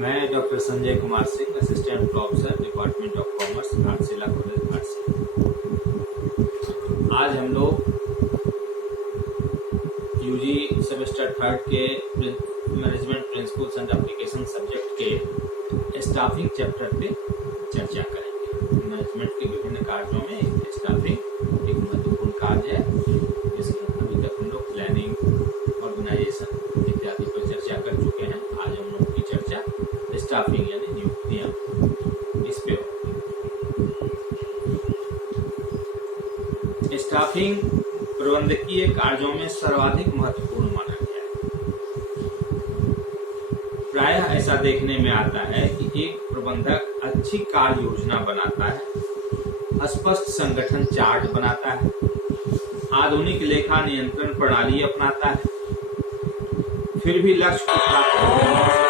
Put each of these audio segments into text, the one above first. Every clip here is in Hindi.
मैं doctor Sanjay Kumar Singh, assistant professor, department of commerce, Ghatshila college, Ghatshila. आज हम लोग यूजी सेमेस्टर 3 के management principles and application subject के स्टाफिंग चैप्टर पे चर्चा करेंगे। मैनेजमेंट के विभिन्न कार्यों में स्टाफिंग एक महत्वपूर्ण कार्य है। अभी तक हम लोग प्लानिंग, ऑर्गेनाइजेशन इत्यादि पर चर्चा कर चुके हैं। आज हम लोग की चर्चा स्टाफिंग यानी नियुक्तियां इस पे होगी। स्टाफिंग प्रबंधकीय कार्यों में सर्वाधिक महत्वपूर्ण माना गया है। प्रायः ऐसा देखने में आता है कि एक प्रबंधक अच्छी कार्य योजना बनाता है, स्पष्ट संगठन चार्ट बनाता है, आधुनिक लेखा नियंत्रण प्रणाली अपनाता है, फिर भी लक्ष्य को प्राप्त करने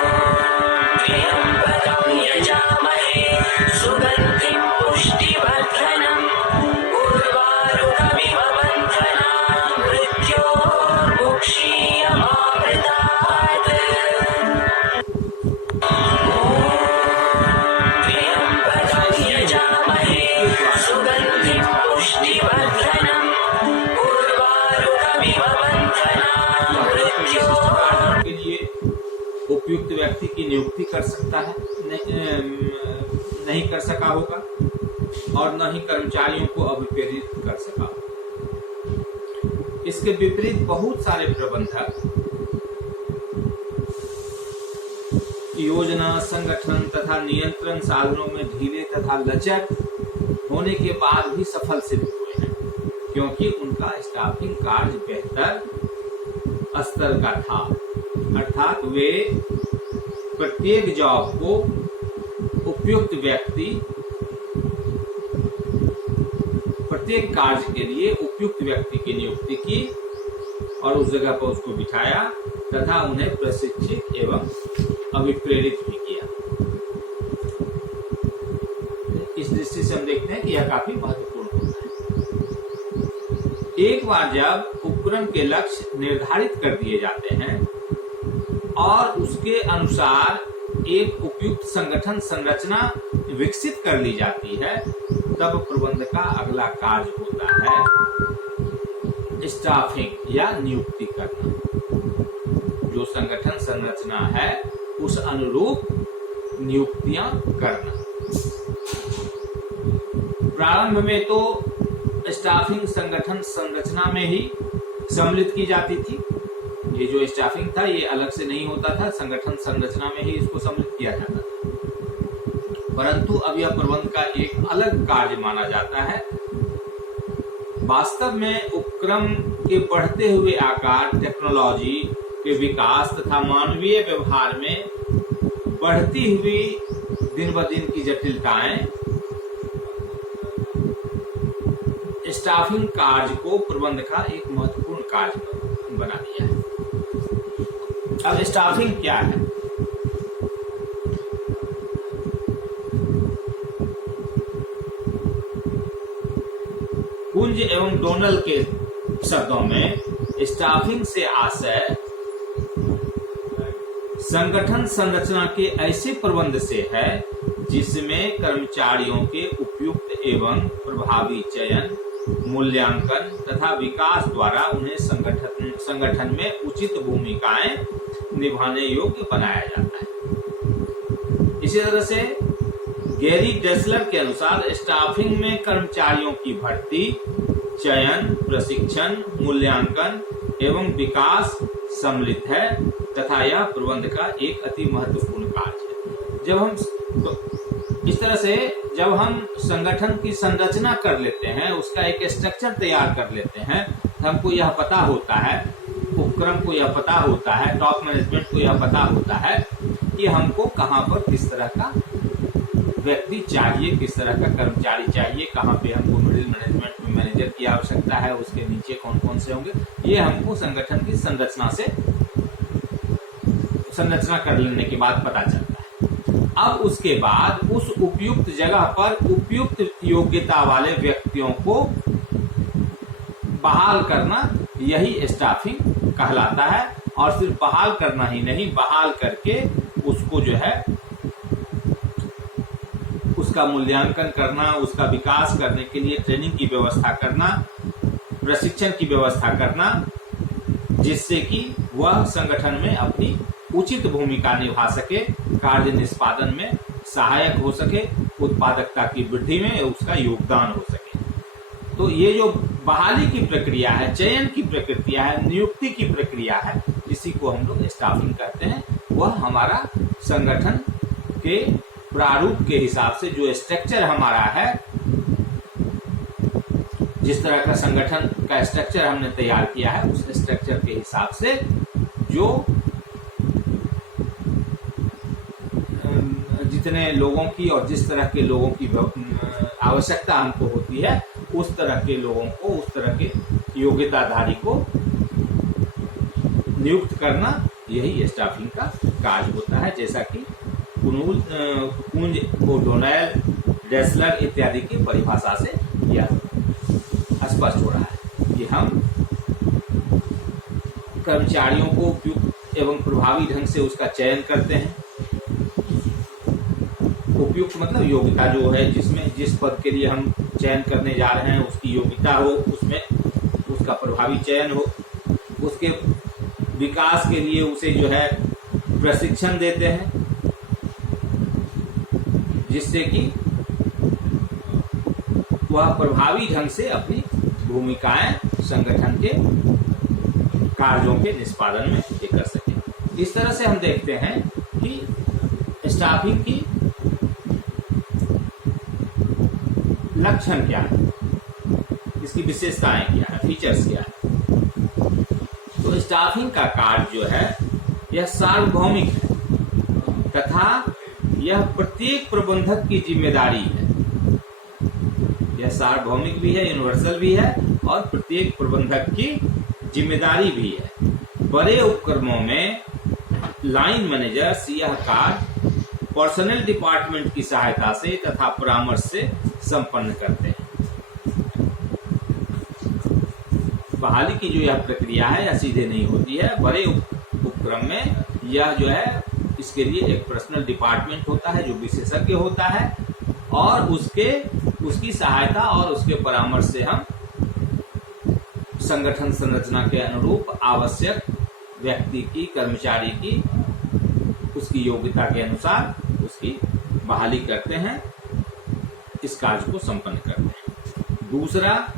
के लिए उपयुक्त व्यक्ति की नियुक्ति कर सकता है, नहीं कर सका होगा, और न ही कर्मचारियों को अभिप्रेरित कर सका होगा। इसके विपरीत बहुत सारे प्रबंधक योजना, संगठन तथा नियंत्रण साधनों में ढीले तथा लचक होने के बाद भी सफल सिद्ध हुए हैं, क्योंकि उनका स्टाफिंग कार्य बेहतर स्तर का था। अर्थात वे प्रत्येक जॉब को उपयुक्त व्यक्ति, प्रत्येक कार्य के लिए उपयुक्त व्यक्ति की नियुक्ति की और उस जगह पर उसको बिठाया तथा उन्हें प्रशिक्षित एवं अभिप्रेरित भी किया। इस दृष्टि से हम देखते हैं कि यह काफी महत्वपूर्ण होता है। एक बार जब उपक्रम के लक्ष्य निर्धारित कर दिए जाते हैं और उसके अनुसार एक उपयुक्त संगठन संरचना विकसित कर ली जाती है, तब प्रबंधक का अगला कार्य होता है स्टाफिंग या नियुक्ति करना। जो संगठन संरचना है उस अनुरूप नियुक्तियां करना। प्रारंभ में तो स्टाफिंग संगठन संरचना में ही सम्मिलित की जाती थी। ये जो स्टाफिंग था ये अलग से नहीं होता था, संगठन संरचना में ही इसको सम्मिलित किया जाता था। परंतु अब यह प्रबंध का एक अलग कार्य माना जाता है। वास्तव में उपक्रम के बढ़ते हुए आकार, टेक्नोलॉजी के विकास तथा मानवीय व्यवहार में बढ़ती हुई दिन ब दिन की जटिलताएं स्टाफिंग कार्य को प्रबंध का एक महत्वपूर्ण कार्य बना दिया है। अब स्टाफिंग क्या है? कुंज एवं डोनल के शब्दों में स्टाफिंग से आशय संगठन संरचना के ऐसे प्रबंध से है जिसमें कर्मचारियों के उपयुक्त एवं प्रभावी चयन, मूल्यांकन तथा विकास द्वारा उन्हें संगठन में उचित भूमिकाएं निभाने योग्य बनाया जाता है। इसी तरह से गैरी डेसलर के अनुसार स्टाफिंग में कर्मचारियों की भर्ती, चयन, प्रशिक्षण, मूल्यांकन एवं विकास सम्मिलित है तथा यह प्रबंध का एक अति महत्वपूर्ण कार्य है। जब हम संगठन की संरचना कर लेते हैं, उसका एक स्ट्रक्चर तैयार कर लेते हैं, तो हमको यह पता होता है, उपक्रम को यह पता होता है, टॉप मैनेजमेंट को यह पता होता है कि हमको कहाँ पर किस तरह का व्यक्ति चाहिए, किस तरह का कर्मचारी चाहिए, कहाँ पे हमको मिडिल मैनेजमेंट में मैनेजर की आवश्यकता है, उसके नीचे कौन कौन से होंगे। ये हमको संगठन की संरचना कर लेने के बाद पता चलता है। अब उसके बाद उस उपयुक्त जगह पर उपयुक्त योग्यता वाले व्यक्तियों को बहाल करना, यही स्टाफिंग कहलाता है। और सिर्फ बहाल करना ही नहीं, बहाल करके उसको जो है उसका मूल्यांकन करना, उसका विकास करने के लिए ट्रेनिंग की व्यवस्था करना, प्रशिक्षण की व्यवस्था करना, जिससे कि वह संगठन में अपनी उचित भूमिका निभा सके, कार्य निष्पादन में सहायक हो सके, उत्पादकता की वृद्धि में उसका योगदान हो सके। तो ये जो बहाली की प्रक्रिया है, चयन की प्रक्रिया है, नियुक्ति की प्रक्रिया है, इसी को हम लोग स्टाफिंग कहते हैं। वह हमारा संगठन के प्रारूप के हिसाब से जो स्ट्रक्चर हमारा है, जिस तरह का संगठन का स्ट्रक्चर हमने तैयार किया है, उस स्ट्रक्चर के हिसाब से जो जितने लोगों की और जिस तरह के लोगों की आवश्यकता हमको होती है, उस तरह के लोगों को, उस तरह के योग्यताधारी को नियुक्त करना, यही स्टाफिंग का कार्य होता है। जैसा कि कुंज, ओडोनेल, डेसलर इत्यादि की परिभाषा से यह स्पष्ट हो रहा है कि हम कर्मचारियों को उपयुक्त एवं प्रभावी ढंग से उसका चयन करते हैं। उपयुक्त मतलब योग्यता जो है, जिसमें जिस पद के लिए हम चयन करने जा रहे हैं उसकी योग्यता हो, उसमें उसका प्रभावी चयन हो, उसके विकास के लिए उसे जो है प्रशिक्षण देते हैं, जिससे कि वह प्रभावी ढंग से अपनी भूमिकाएं संगठन के कार्यों के निष्पादन में कर सके। इस तरह से हम देखते हैं कि स्टाफिंग की लक्षण क्या है, इसकी विशेषताएं क्या है, फीचर्स क्या है। तो स्टाफिंग का कार्य जो है यह सार्वभौमिक है तथा यह प्रत्येक प्रबंधक की जिम्मेदारी है। यह सार्वभौमिक भी है, यूनिवर्सल भी है और प्रत्येक प्रबंधक की जिम्मेदारी भी है। बड़े उपक्रमों में लाइन मैनेजर्स यह कार्य पर्सनल डिपार्टमेंट की सहायता से तथा परामर्श से संपन्न करते हैं। बहाली की जो यह प्रक्रिया है यह सीधे नहीं होती है। बड़े उपक्रम में यह जो है, इसके लिए एक पर्सनल डिपार्टमेंट होता है जो विशेषज्ञ होता है, और उसकी सहायता और उसके परामर्श से हम संगठन संरचना के अनुरूप आवश्यक व्यक्ति की, कर्मचारी की, उसकी योग्यता के अनुसार उसकी बहाली करते हैं, इस कार्य को संपन्न करते हैं। दूसरा,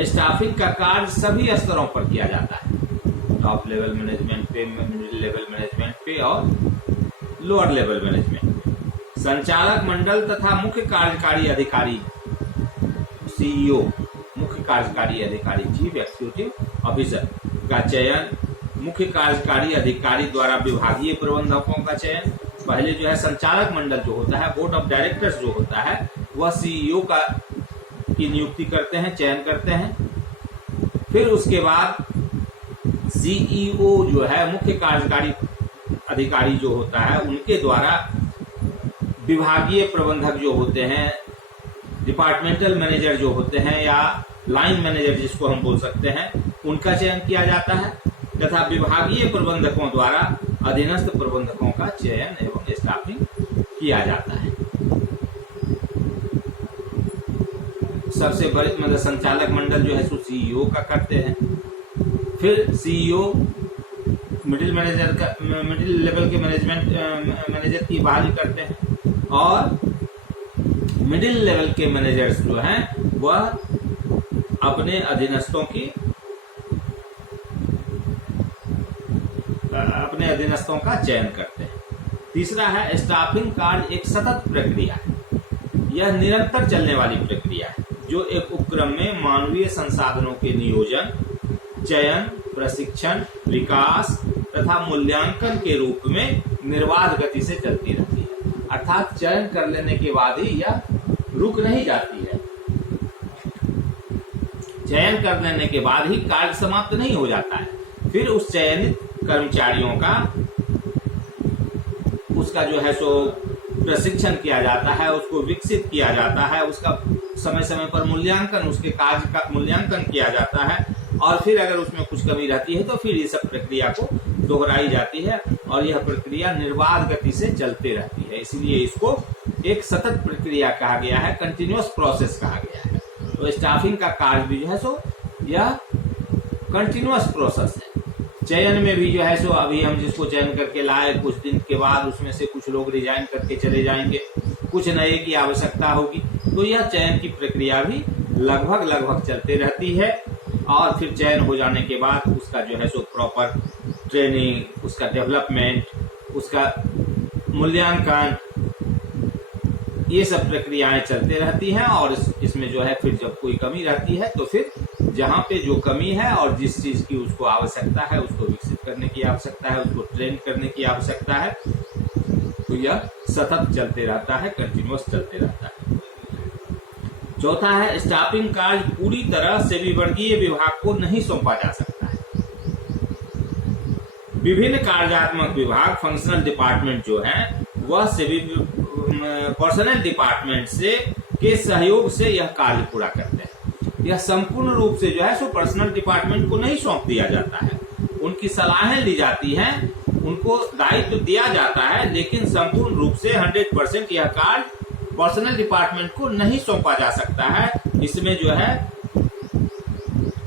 स्टाफिंग का कार्य सभी स्तरों पर किया जाता है, टॉप लेवल मैनेजमेंट पे, मिडिल लेवल मैनेजमेंट पे और लोअर लेवल मैनेजमेंट पे। संचालक मंडल तथा मुख्य कार्यकारी अधिकारी, सीईओ, मुख्य कार्यकारी अधिकारी, चीफ एग्जीक्यूटिव ऑफिसर का चयन, मुख्य कार्यकारी अधिकारी द्वारा विभागीय प्रबंधकों का चयन। पहले जो है संचालक मंडल जो होता है, बोर्ड ऑफ डायरेक्टर्स जो होता है, वह सीईओ की नियुक्ति करते हैं, चयन करते हैं। फिर उसके बाद सीईओ जो है, मुख्य कार्यकारी अधिकारी जो होता है, उनके द्वारा विभागीय प्रबंधक जो होते हैं, डिपार्टमेंटल मैनेजर जो होते हैं या लाइन मैनेजर जिसको हम बोल सकते हैं, उनका चयन किया जाता है तथा विभागीय प्रबंधकों द्वारा अधीनस्थ प्रबंधकों का चयन एवं स्टाफिंग किया जाता है। सबसे बड़े मतलब संचालक मंडल जो है सो सीईओ का करते हैं। फिर सीईओ मिडिल लेवल के मैनेजर की बहाली करते हैं, और मिडिल लेवल के मैनेजर्स जो हैं वह अपने अधीनस्थों का चयन करते हैं। तीसरा है, स्टाफिंग कार्य एक सतत प्रक्रिया है। यह निरंतर चलने वाली प्रक्रिया है जो एक उपक्रम में मानवीय संसाधनों के नियोजन, चयन, प्रशिक्षण, विकास तथा मूल्यांकन के रूप में निर्बाध गति से चलती रहती है। अर्थात चयन कर लेने के बाद ही यह रुक नहीं जाती है। चयन कर लेने के बाद ही कार्य समाप्त नहीं हो जाता है। फिर उस चयनित कर्मचारियों का उसका जो है सो प्रशिक्षण किया जाता है, उसको विकसित किया जाता है, उसका समय समय पर मूल्यांकन, उसके कार्य का मूल्यांकन किया जाता है, और फिर अगर उसमें कुछ कमी रहती है तो फिर इस सब प्रक्रिया को दोहराई जाती है और यह प्रक्रिया निर्बाध गति से चलते रहती है, इसलिए इसको एक सतत प्रक्रिया कहा गया है, कंटिन्यूअस प्रोसेस कहा गया है। तो स्टाफिंग का कार्य भी जो है सो यह कंटिन्यूअस प्रोसेस है। चयन में भी जो है सो अभी हम जिसको चयन करके लाए, कुछ दिन के बाद उसमें से कुछ लोग रिजाइन करके चले जाएंगे, कुछ नए की आवश्यकता होगी, तो यह चयन की प्रक्रिया भी लगभग चलते रहती है। और फिर चयन हो जाने के बाद उसका जो है सो प्रॉपर ट्रेनिंग, उसका डेवलपमेंट, उसका मूल्यांकन, ये सब प्रक्रियाएं चलते रहती हैं। और इसमें जो है फिर जब कोई कमी रहती है तो फिर जहाँ पे जो कमी है और जिस चीज की उसको आवश्यकता है, उसको विकसित करने की आवश्यकता है, उसको ट्रेन करने की आवश्यकता है, तो यह सतत चलते रहता है, कंटिन्यूअस चलते रहता है। चौथा है, स्टाफिंग कार्य पूरी तरह से विवर्गीय विभाग को नहीं सौंपा जा सकता है। विभिन्न कार्यात्मक विभाग, फंक्शनल डिपार्टमेंट जो है वह पर्सनल डिपार्टमेंट से के सहयोग से यह कार्य पूरा करते हैं। यह संपूर्ण रूप से जो है सो पर्सनल डिपार्टमेंट को नहीं सौंप दिया जाता है, उनकी सलाहें ली जाती हैं, उनको दायित्व दिया जाता है, लेकिन संपूर्ण रूप से 100% यह कार्य पर्सनल डिपार्टमेंट को नहीं सौंपा जा सकता है। इसमें जो है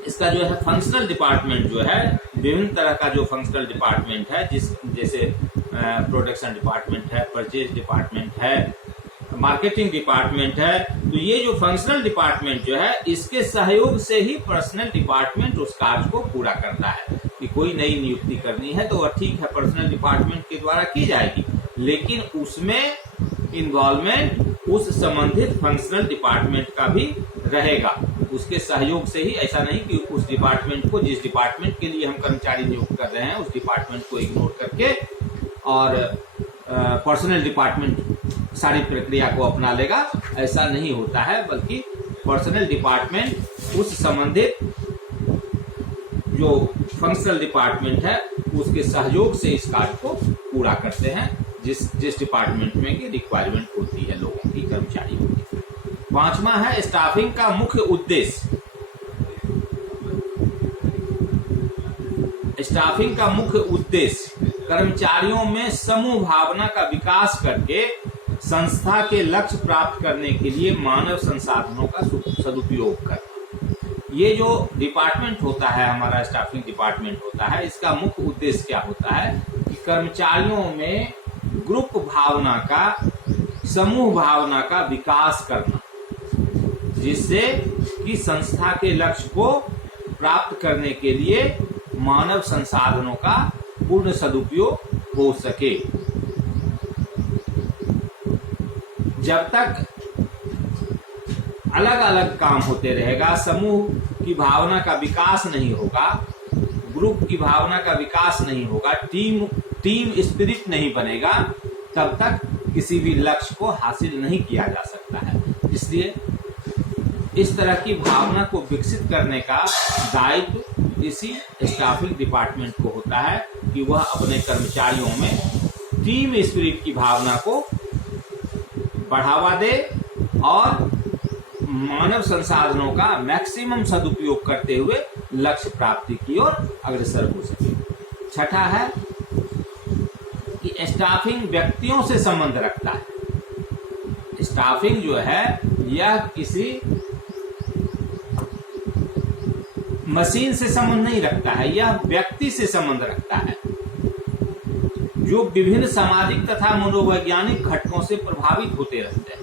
इसका जो है फंक्शनल डिपार्टमेंट जो है, विभिन्न तरह का जो फंक्शनल डिपार्टमेंट है, जैसे प्रोडक्शन डिपार्टमेंट है, परचेज डिपार्टमेंट है, मार्केटिंग डिपार्टमेंट है, तो ये जो फंक्शनल डिपार्टमेंट जो है इसके सहयोग से ही पर्सनल डिपार्टमेंट उस कार्य को पूरा करता है। कि कोई नई नियुक्ति करनी है तो वह ठीक है पर्सनल डिपार्टमेंट के द्वारा की जाएगी, लेकिन उसमें इन्वॉल्वमेंट उस संबंधित फंक्शनल डिपार्टमेंट का भी रहेगा, उसके सहयोग से ही। ऐसा नहीं कि उस डिपार्टमेंट को, जिस डिपार्टमेंट के लिए हम कर्मचारी नियुक्त कर रहे हैं, उस डिपार्टमेंट को इग्नोर करके और पर्सनल डिपार्टमेंट सारी प्रक्रिया को अपना लेगा, ऐसा नहीं होता है। बल्कि पर्सनल डिपार्टमेंट उस संबंधित जो फंक्शनल डिपार्टमेंट है उसके सहयोग से इस कार्य को पूरा करते हैं, जिस डिपार्टमेंट में की रिक्वायरमेंट होती है लोगों की, कर्मचारियों की। पांचवा है, स्टाफिंग का मुख्य उद्देश्य। स्टाफिंग का मुख्य उद्देश्य कर्मचारियों में समूह भावना का विकास करके संस्था के लक्ष्य प्राप्त करने के लिए मानव संसाधनों का सदुपयोग करना। ये जो डिपार्टमेंट होता है, हमारा स्टाफिंग डिपार्टमेंट होता है, इसका मुख्य उद्देश्य क्या होता है कि कर्मचारियों में ग्रुप भावना का, समूह भावना का विकास करना, जिससे कि संस्था के लक्ष्य को प्राप्त करने के लिए मानव संसाधनों का पूर्ण सदुपयोग हो सके। जब तक अलग अलग काम होते रहेगा, समूह की भावना का विकास नहीं होगा, ग्रुप की भावना का विकास नहीं होगा, टीम स्पिरिट नहीं बनेगा, तब तक किसी भी लक्ष्य को हासिल नहीं किया जा सकता है। इसलिए इस तरह की भावना को विकसित करने का दायित्व इसी स्टाफिंग डिपार्टमेंट को होता है कि वह अपने कर्मचारियों में टीम स्पिरिट की भावना को बढ़ावा दे और मानव संसाधनों का मैक्सिमम सदुपयोग करते हुए लक्ष्य प्राप्ति की ओर अग्रसर हो सके। छठा है कि स्टाफिंग व्यक्तियों से संबंध रखता है। स्टाफिंग जो है यह किसी मशीन से संबंध नहीं रखता है, यह व्यक्ति से संबंध रखता है जो विभिन्न सामाजिक तथा मनोवैज्ञानिक घटकों से प्रभावित होते रहते हैं।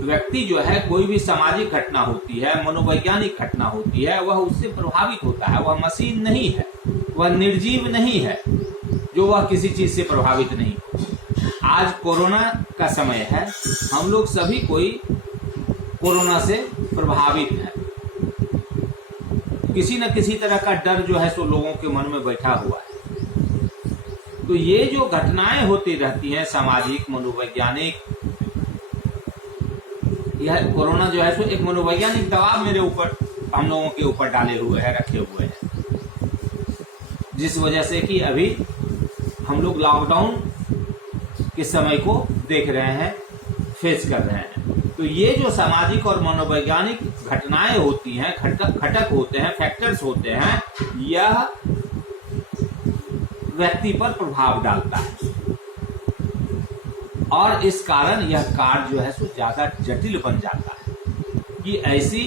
व्यक्ति जो है, कोई भी सामाजिक घटना होती है, मनोवैज्ञानिक घटना होती है, वह उससे प्रभावित होता है। वह मशीन नहीं है, वह निर्जीव नहीं है जो वह किसी चीज से प्रभावित नहीं हो। आज कोरोना का समय है, हम लोग सभी कोई कोरोना से प्रभावित है। किसी न किसी तरह का डर जो है सो लोगों के मन में बैठा हुआ है। तो ये जो घटनाएं होती रहती हैं सामाजिक, मनोवैज्ञानिक, यह कोरोना जो है सो एक मनोवैज्ञानिक दबाव मेरे ऊपर, हम लोगों के ऊपर डाले हुए हैं, रखे हुए हैं, जिस वजह से कि अभी हम लोग लॉकडाउन के समय को देख रहे हैं, फेस कर रहे हैं। तो ये जो सामाजिक और मनोवैज्ञानिक घटनाएं होती हैं, घटक होते हैं, फैक्टर्स होते हैं, यह व्यक्ति पर प्रभाव डालता है और इस कारण यह कार्य जो है सो ज्यादा जटिल बन जाता है कि ऐसी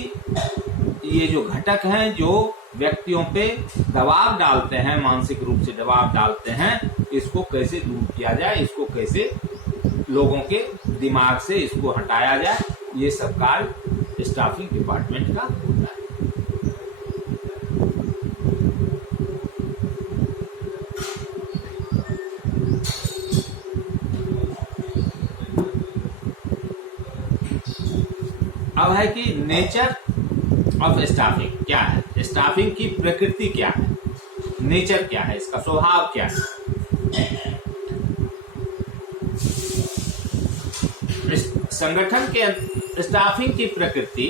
ये जो घटक हैं जो व्यक्तियों पे दबाव डालते हैं, मानसिक रूप से दबाव डालते हैं, इसको कैसे दूर किया जाए, इसको कैसे लोगों के दिमाग से इसको हटाया जाए, ये सब कार्य स्टाफिंग डिपार्टमेंट का होता है। अब है कि नेचर ऑफ स्टाफिंग क्या है, स्टाफिंग की प्रकृति क्या है, नेचर क्या है, इसका स्वभाव क्या है। संगठन के स्टाफिंग की प्रकृति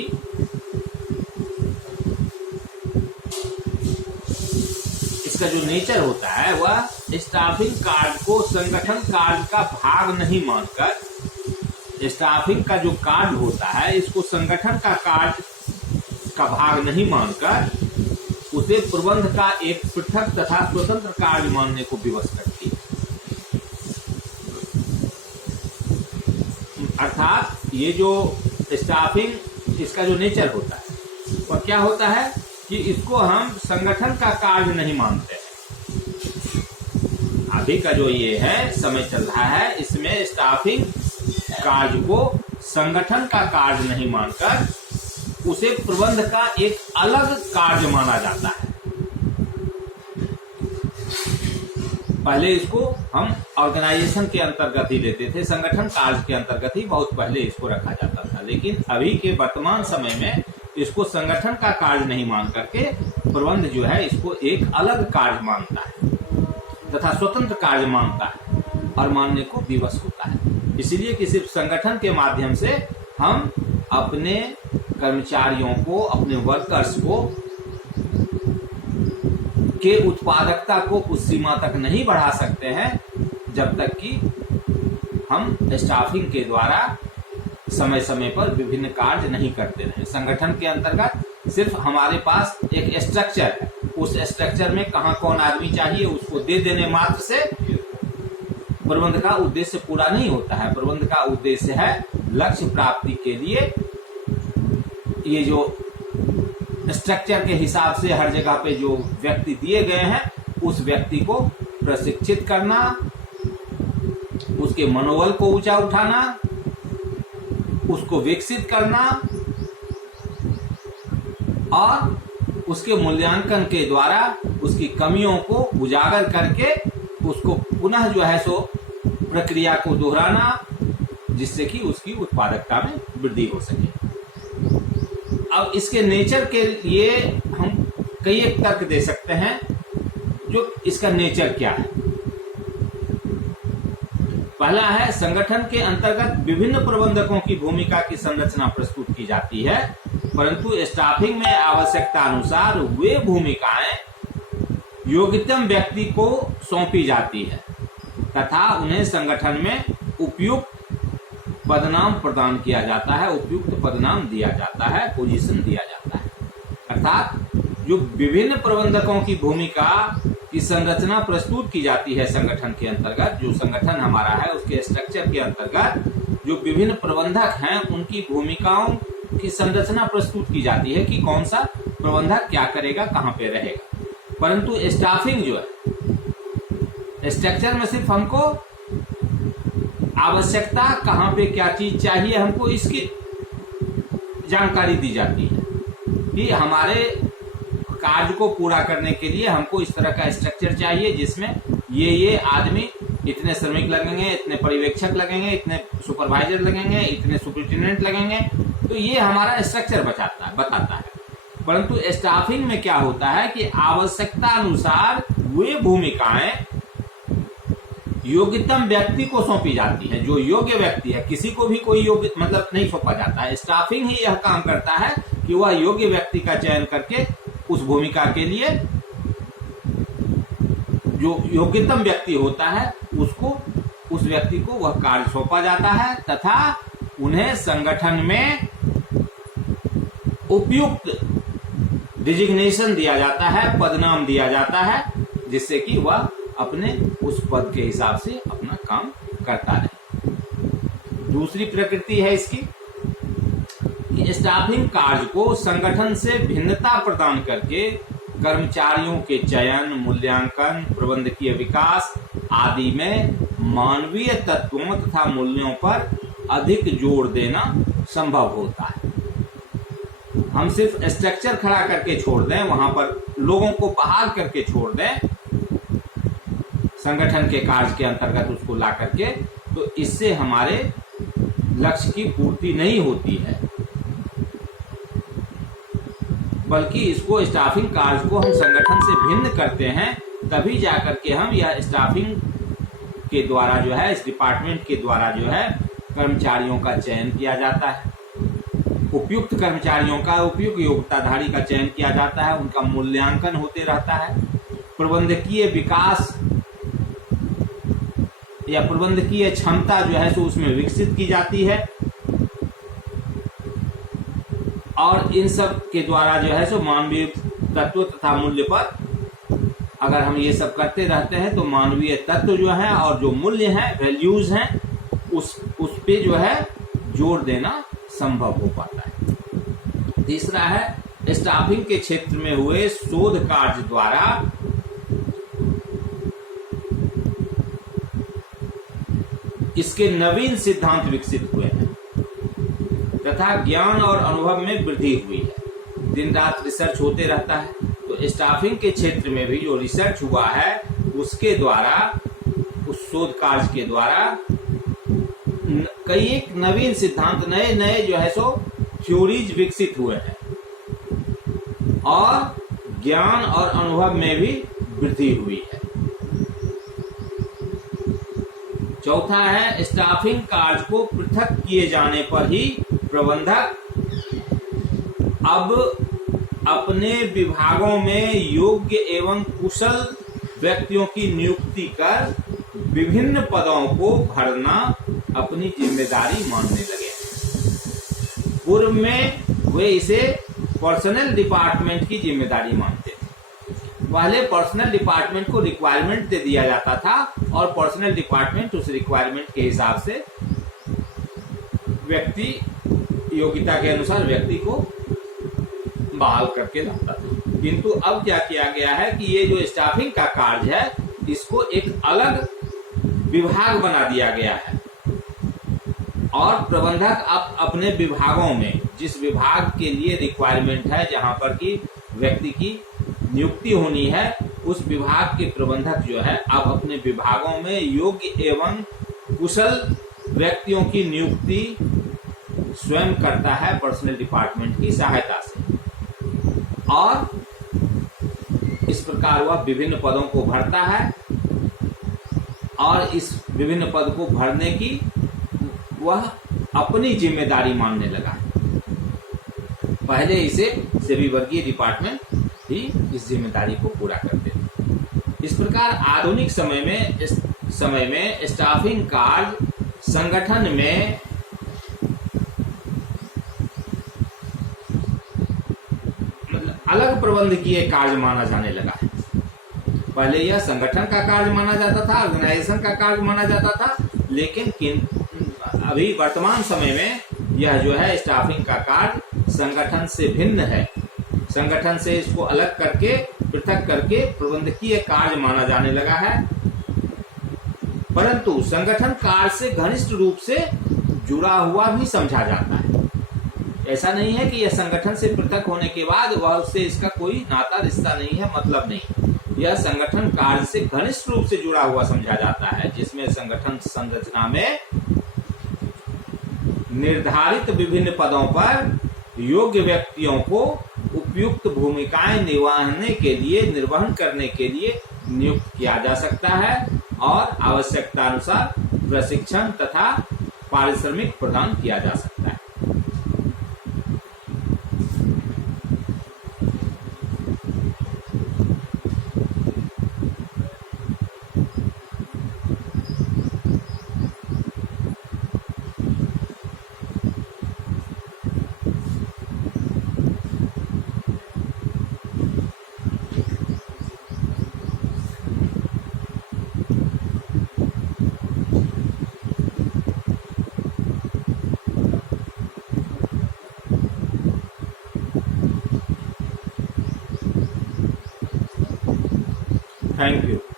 इसका जो नेचर होता है वह स्टाफिंग कार्य को संगठन कार्य का भाग नहीं मानकर, स्टाफिंग का जो कार्य होता है इसको संगठन का कार्य का भाग नहीं मानकर उसे प्रबंध का एक पृथक तथा स्वतंत्र कार्य मानने को विवश करती है। अर्थात ये जो स्टाफिंग इसका जो नेचर होता है वह क्या होता है कि इसको हम संगठन का कार्य नहीं मानते हैं। अभी का जो ये है समय चल रहा है इसमें स्टाफिंग कार्य को संगठन का कार्य नहीं मानकर उसे प्रबंध का एक अलग कार्य माना जाता है। पहले इसको हम ऑर्गेनाइजेशन के अंतर्गत ही लेते थे, संगठन कार्य के अंतर्गत ही बहुत पहले इसको रखा जाता था, लेकिन अभी के वर्तमान समय में इसको संगठन का कार्य नहीं मान करके प्रबंध जो है इसको एक अलग कार्य मानता है तथा स्वतंत्र कार्य मानता है और मानने को विवश होता है। इसलिए कि सिर्फ संगठन के माध्यम से हम अपने कर्मचारियों को, अपने वर्कर्स को के उत्पादकता को उस सीमा तक नहीं बढ़ा सकते हैं जब तक कि हम स्टाफिंग के द्वारा समय समय पर विभिन्न कार्य नहीं करते रहे। संगठन के अंतर्गत सिर्फ हमारे पास एक स्ट्रक्चर है, उस स्ट्रक्चर में कहाँ कौन आदमी चाहिए उसको दे देने मात्र से प्रबंध का उद्देश्य पूरा नहीं होता है। प्रबंध का उद्देश्य है लक्ष्य प्राप्ति के लिए ये जो स्ट्रक्चर के हिसाब से हर जगह पे जो व्यक्ति दिए गए हैं उस व्यक्ति को प्रशिक्षित करना, उसके मनोबल को ऊंचा उठाना, उसको विकसित करना और उसके मूल्यांकन के द्वारा उसकी कमियों को उजागर करके उसको पुनः जो है सो प्रक्रिया को दोहराना जिससे कि उसकी उत्पादकता में वृद्धि हो सके। अब इसके नेचर के लिए हम कई एक तर्क दे सकते हैं जो इसका नेचर क्या है। पहला है संगठन के अंतर्गत विभिन्न प्रबंधकों की भूमिका की संरचना प्रस्तुत की जाती है, परंतु स्टाफिंग में आवश्यकता अनुसार वे भूमिकाएं योग्यतम व्यक्ति को सौंपी जाती है तथा उन्हें संगठन में उपयुक्त पदनाम प्रदान किया जाता है, उपयुक्त पदनाम दिया जाता है, पोजीशन दिया जाता है। अर्थात जो विभिन्न प्रबंधकों की भूमिका की संरचना प्रस्तुत की जाती है संगठन के अंतर्गत, जो संगठन हमारा है उसके स्ट्रक्चर के अंतर्गत जो विभिन्न प्रबंधक हैं उनकी भूमिकाओं की संरचना प्रस्तुत की जाती है कि कौन सा प्रबंधक क्या करेगा, कहाँ पे रहेगा। परंतु स्टाफिंग जो है स्ट्रक्चर में सिर्फ हमको आवश्यकता कहाँ पे क्या चीज चाहिए हमको इसकी जानकारी दी जाती है कि हमारे कार्य को पूरा करने के लिए हमको इस तरह का स्ट्रक्चर चाहिए जिसमें ये आदमी, इतने श्रमिक लगेंगे, इतने पर्यवेक्षक लगेंगे, इतने सुपरवाइजर लगेंगे, इतने सुपरिटेंडेंट लगेंगे, तो ये हमारा स्ट्रक्चर बताता है। परंतु स्टाफिंग में क्या होता है कि आवश्यकता अनुसार वे भूमिकाएं योग्यतम व्यक्ति को सौंपी जाती है। जो योग्य व्यक्ति है, किसी को भी कोई योग्य मतलब नहीं सौंपा जाता है। स्टाफिंग ही यह काम करता है कि वह योग्य व्यक्ति का चयन करके उस भूमिका के लिए जो योग्यतम व्यक्ति होता है उसको, उस व्यक्ति को वह कार्य सौंपा जाता है तथा उन्हें संगठन में उपयुक्त डिजिग्नेशन दिया जाता है, पदनाम दिया जाता है, जिससे कि वह अपने उस पद के हिसाब से अपना काम करता रहे। दूसरी प्रकृति है इसकी कि स्टाफिंग कार्य को संगठन से भिन्नता प्रदान करके कर्मचारियों के चयन, मूल्यांकन, प्रबंधकीय विकास आदि में मानवीय तत्वों तथा मूल्यों पर अधिक जोर देना संभव होता है। हम सिर्फ स्ट्रक्चर खड़ा करके छोड़ दें, वहां पर लोगों को बहाल करके छोड़ दें संगठन के कार्य के अंतर्गत उसको ला करके, तो इससे हमारे लक्ष्य की पूर्ति नहीं होती है। बल्कि इसको स्टाफिंग कार्य को हम संगठन से भिन्न करते हैं, तभी जाकर के हम यह स्टाफिंग के द्वारा जो है, इस डिपार्टमेंट के द्वारा जो है कर्मचारियों का चयन किया जाता है, उपयुक्त कर्मचारियों का, उपयुक्त योग्यताधारी का चयन किया जाता है, उनका मूल्यांकन होते रहता है, प्रबंधकीय विकास या प्रबंधकीय क्षमता जो है सो उसमें विकसित की जाती है, और इन सब के द्वारा जो है सो मानवीय तत्व तथा मूल्य पर अगर हम ये सब करते रहते हैं तो मानवीय तत्व जो है और जो मूल्य है, वैल्यूज हैं, उस पे जो है जोर देना संभव हो पाता है। तीसरा है स्टाफिंग के क्षेत्र में हुए शोध कार्य द्वारा इसके नवीन सिद्धांत विकसित हुए हैं तथा ज्ञान और अनुभव में वृद्धि हुई है। दिन रात रिसर्च होते रहता है, तो स्टाफिंग के क्षेत्र में भी जो रिसर्च हुआ है उसके द्वारा, उस शोध कार्य के द्वारा कई एक नवीन सिद्धांत, नए नए जो है सो थ्योरीज विकसित हुए हैं और ज्ञान और अनुभव में भी वृद्धि हुई है। चौथा है स्टाफिंग कार्य को पृथक किए जाने पर ही प्रबंधक अब अपने विभागों में योग्य एवं कुशल व्यक्तियों की नियुक्ति कर विभिन्न पदों को भरना अपनी जिम्मेदारी मानने लगे। पूर्व में वे इसे पर्सनल डिपार्टमेंट की जिम्मेदारी मानते थे। पहले पर्सनल डिपार्टमेंट को रिक्वायरमेंट दे दिया जाता था और पर्सनल डिपार्टमेंट उस रिक्वायरमेंट के हिसाब से व्यक्ति योग्यता के अनुसार व्यक्ति को बहाल करके लाता था। किंतु अब क्या किया गया है कि ये जो स्टाफिंग का कार्य है इसको एक अलग विभाग बना दिया गया है और प्रबंधक अब अपने विभागों में, जिस विभाग के लिए रिक्वायरमेंट है, जहां पर की व्यक्ति की नियुक्ति होनी है, उस विभाग के प्रबंधक जो है अब अपने विभागों में योग्य एवं कुशल व्यक्तियों की नियुक्ति स्वयं करता है पर्सनल डिपार्टमेंट की सहायता से, और इस प्रकार वह विभिन्न पदों को भरता है और इस विभिन्न पद को भरने की वह अपनी जिम्मेदारी मानने लगा है। पहले इसे सभी वर्गीय डिपार्टमेंट ही इस जिम्मेदारी को पूरा करते थे। इस प्रकार आधुनिक समय में स्टाफिंग कार्य संगठन में अलग प्रबंधकीय कार्य माना जाने लगा है। पहले यह संगठन का कार्य माना जाता था, ऑर्गेनाइजेशन का कार्य माना जाता था, लेकिन अभी वर्तमान समय में यह जो है स्टाफिंग का कार्य संगठन से भिन्न है। संगठन से इसको अलग करके, पृथक करके प्रबंधकीय कार्य माना जाने लगा है, परंतु संगठन कार्य से घनिष्ठ रूप से जुड़ा हुआ भी समझा जाता है। ऐसा नहीं है कि यह संगठन से पृथक होने के बाद वह उससे इसका कोई नाता रिश्ता नहीं है, मतलब नहीं। यह संगठन कार्य से घनिष्ठ रूप से जुड़ा हुआ समझा जाता है, जिसमें संगठन संरचना में निर्धारित विभिन्न पदों पर योग्य व्यक्तियों को उपयुक्त भूमिकाएं निर्वहन करने के लिए नियुक्त किया जा सकता है और आवश्यकता अनुसार प्रशिक्षण तथा पारिश्रमिक प्रदान किया जा सकता है। Thank you.